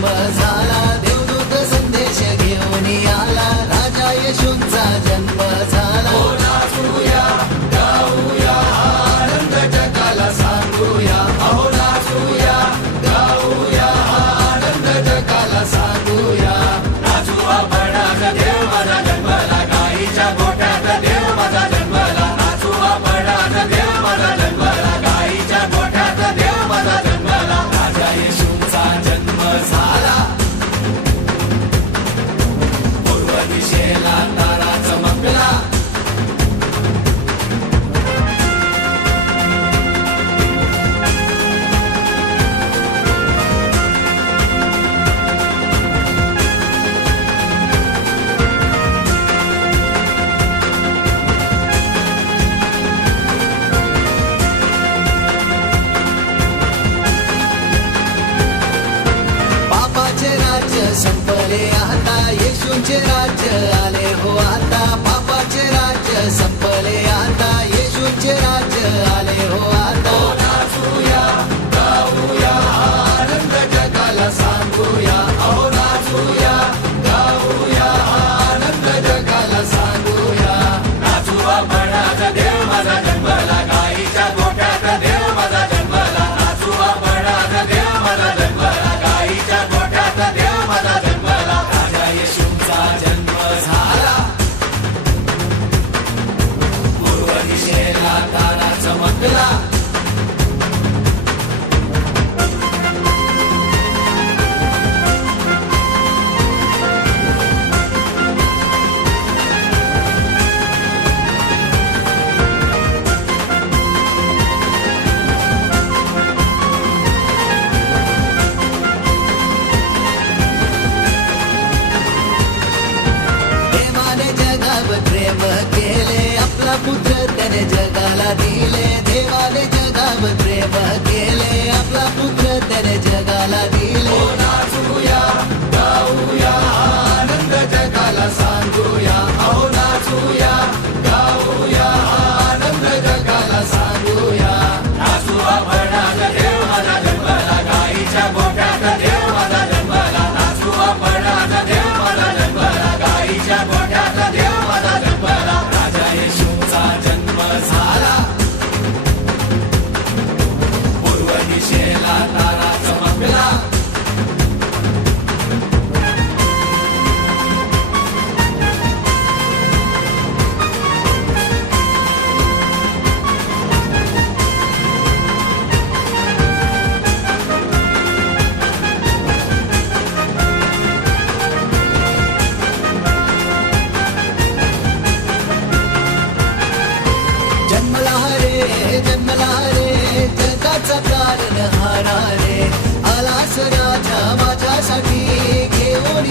जन्म झाला, देवदूत संदेश घेऊन आला, राजा येशूंचा जन्म झाला. हो नाचूया, गाऊया, आनंद जगाला सांगूया. अहो नाचूया, गाऊया, आनंद जगाला सांगूया. नाचू आपण आज देव माझा जन्मला, गाईच्या गोठ्यात देव माझा जन्मला. नाचू आपण आज देव माझा जन्मला, गाईच्या गोठ्यात देव माझा जन्मला. राजा येशूंचा जन्म झाला, पूर्व दिशेला तारा चमकला. पापाचे राज्य संपले आता, येशूंचे राज्य आले हो आता. पापाचे राज्य संपले आता, येशूंचे राज्य आले हो आता. नाचूया, गाऊया, आनंद जगाला सांगूया. अहो नाचूया, गाऊया, आनंद जगाला सांगूया. नाचू आपण आज देव माझा जन्मला, गाईच्या गोठ्यात देव माझा जन्मला. नाचू आपण आज देव माझा जन्मला, गाईच्या गोठ्यात देव माझा जन्मला. राजा येशूंचा जन्म झाला, पूर्व दिशेला तारा चमकला. देवाने जगावर प्रेम केले, आपला पुत्र त्याने जगाला दिले. देवाने जगावर प्रेम केले, आपला पुत्र त्याने जगाला दिले. नाचूया, गाऊया, आनंद जगाला सांगूया. अहो नाचूया, गाऊया, आनंद जगाला सांगूया. नाचू आपण आज देव माझा जन्मला, गाईच्या गोठ्यात देव माझा जन्मला. नाचू आपण आज देव माझा जन्मला, गाईच्या गोठ्यात देव माझा जन्मला. राजा येशूंचा जन्म झाला, पूर्व दिशेला तारा चमकला. जन्मला रे, जगाचा कारण हारा रे. आलास राजा माझ्यासाठी घेऊन